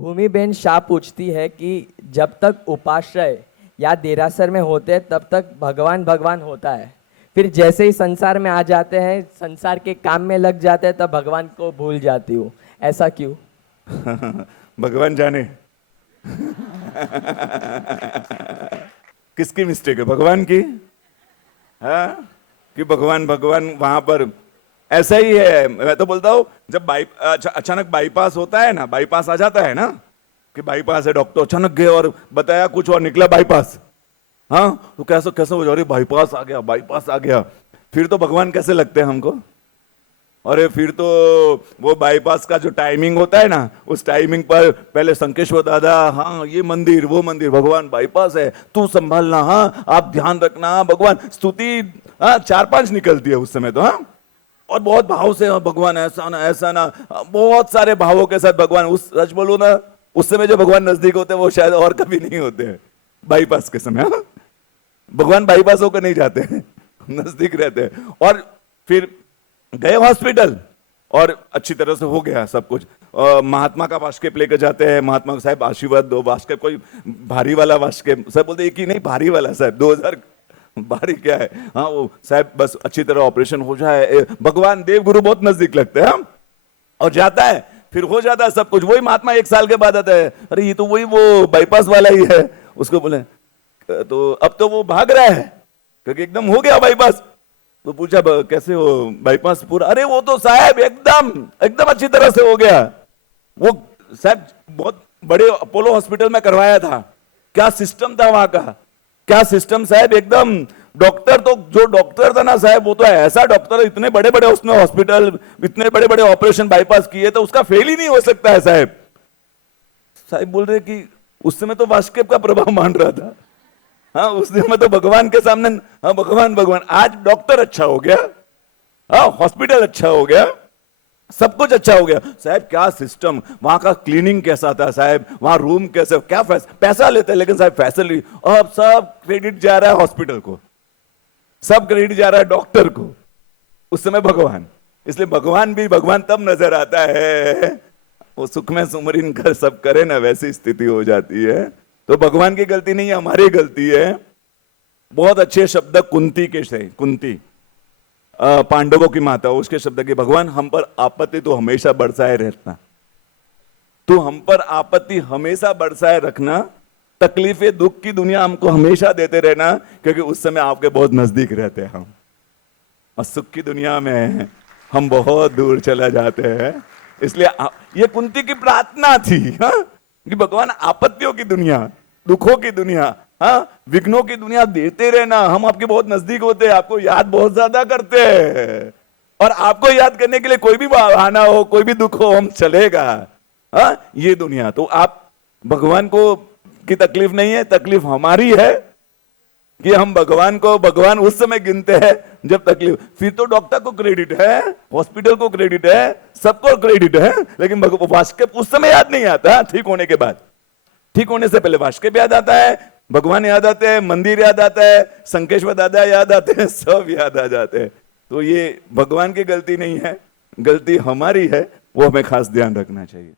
भूमिबेन शाह पूछती है कि जब तक उपाश्रय या देरासर में होते हैं तब तक भगवान भगवान होता है, फिर जैसे ही संसार में आ जाते हैं, संसार के काम में लग जाते हैं, तब भगवान को भूल जाती हूँ। ऐसा क्यों? भगवान जाने। किसकी मिस्टेक है, भगवान की? हाँ, कि भगवान भगवान वहां पर ऐसा ही है। मैं तो बोलता हूं जब अचानक बाईपास होता है ना, बाईपास आ जाता है ना, कि बाईपास है, डॉक्टर अचानक गए और बताया कुछ और निकला बाईपास। हाँ, तो कैसे कैसे हो जा रही, बाईपास आ गया, बाईपास आ गया। फिर तो भगवान कैसे लगते हैं हमको? अरे फिर तो वो बाईपास का जो टाइमिंग होता है ना, उस टाइमिंग पर पहले संकेश्वर दादा, हाँ ये मंदिर वो मंदिर, भगवान बाईपास है, तू संभालना, हाँ आप ध्यान रखना, भगवान स्तुति, हाँ 4-5 निकलती है उस समय तो। हाँ, और बहुत भाव से, हाँ, भगवान ऐसा ना ऐसा ना, बहुत सारे भावों के साथ भगवान। उस सच बोलूं ना, उस समय जो भगवान नजदीक होते हैं वो शायद और कभी नहीं होते हैं बाईपास के समय। हाँ? भगवान बाईपास होकर नहीं जाते हैं, नजदीक रहते हैं। और फिर गए हॉस्पिटल और अच्छी तरह से हो गया सब कुछ। महात्मा का वास्केप लेकर जाते हैं, महात्मा साहब आशीर्वाद दो, वास्केप कोई भारी वाला वास्केप, सब बोलते एक ही नहीं, भारी वाला साहब 2000 भारी क्या है, हाँ वो साहब बस अच्छी तरह ऑपरेशन हो जाए। भगवान देव गुरु बहुत नजदीक लगते हैं। और जाता है, फिर हो जाता है सब कुछ। वही महात्मा 1 साल के बाद आता है, अरे ये तो वही वो बाईपास वाला ही है। उसको बोले तो अब तो वो भाग रहा है क्योंकि एकदम हो गया बाईपास। तो पूछा कैसे हो बाईपास पूरा? अरे वो तो साहब एकदम एकदम अच्छी तरह से हो गया। वो साहब बहुत बड़े अपोलो हॉस्पिटल में करवाया था। क्या सिस्टम था वहां का, क्या सिस्टम साहब, एकदम। डॉक्टर तो, जो डॉक्टर था ना साहब, वो तो ऐसा डॉक्टर, इतने बड़े बड़े उसने हॉस्पिटल, इतने बड़े बड़े ऑपरेशन बाईपास किए, तो उसका फेल ही नहीं हो सकता है साहब। साहब बोल रहे कि उस समय तो वास्केप का प्रभाव मान रहा था। हाँ, उस समय तो भगवान के सामने, हाँ भगवान भगवान। आज डॉक्टर अच्छा हो गया, हाँ हॉस्पिटल अच्छा हो गया, सब कुछ अच्छा हो गया साहब। क्या सिस्टम, वहां का क्लीनिंग कैसा था साहब, वहां रूम कैसे, क्या पैसा लेते हैं, लेकिन साहब फैसिलिटी। अब सब क्रेडिट जा रहा है हॉस्पिटल को, सब क्रेडिट जा रहा है डॉक्टर को, उस समय भगवान। इसलिए भगवान भी भगवान तब नजर आता है वो सुख में सुमरिन कर सब करे ना, वैसी स्थिति हो जाती है। तो भगवान की गलती नहीं है, हमारी गलती है। बहुत अच्छे शब्द कुंती के से, कुंती पांडवों की माता, उसके शब्द के, भगवान हम पर आपत्ति तो हमेशा बरसाए रखना, तो हम पर आपत्ति हमेशा बरसाए रखना, तकलीफें दुख की दुनिया हमको हमेशा देते रहना, क्योंकि उस समय आपके बहुत नजदीक रहते हैं हम, और सुख की दुनिया में हम बहुत दूर चले जाते हैं। इसलिए ये कुंती की प्रार्थना थी, हाँ? कि भगवान आपत्तियों की दुनिया, दुखों की दुनिया, हाँ विघ्नों की दुनिया देते रहना। हम आपके बहुत नजदीक होते हैं, आपको याद बहुत ज्यादा करते हैं, और आपको याद करने के लिए कोई भी बहाना हो, कोई भी दुख हो, हम चलेगा। हाँ, ये दुनिया तो आप भगवान को की तकलीफ नहीं है, तकलीफ हमारी है कि हम भगवान को, भगवान उस समय गिनते हैं जब तकलीफ। फिर तो डॉक्टर को क्रेडिट है, हॉस्पिटल को क्रेडिट है, सबको क्रेडिट है, लेकिन वास्केप उस समय याद नहीं आता। ठीक होने के बाद, ठीक होने से पहले वास्केप याद आता है, भगवान याद आते हैं, मंदिर याद आता है, संकेश्वर दादा याद आते हैं, सब याद आ जाते हैं। तो ये भगवान की गलती नहीं है, गलती हमारी है, वो हमें खास ध्यान रखना चाहिए।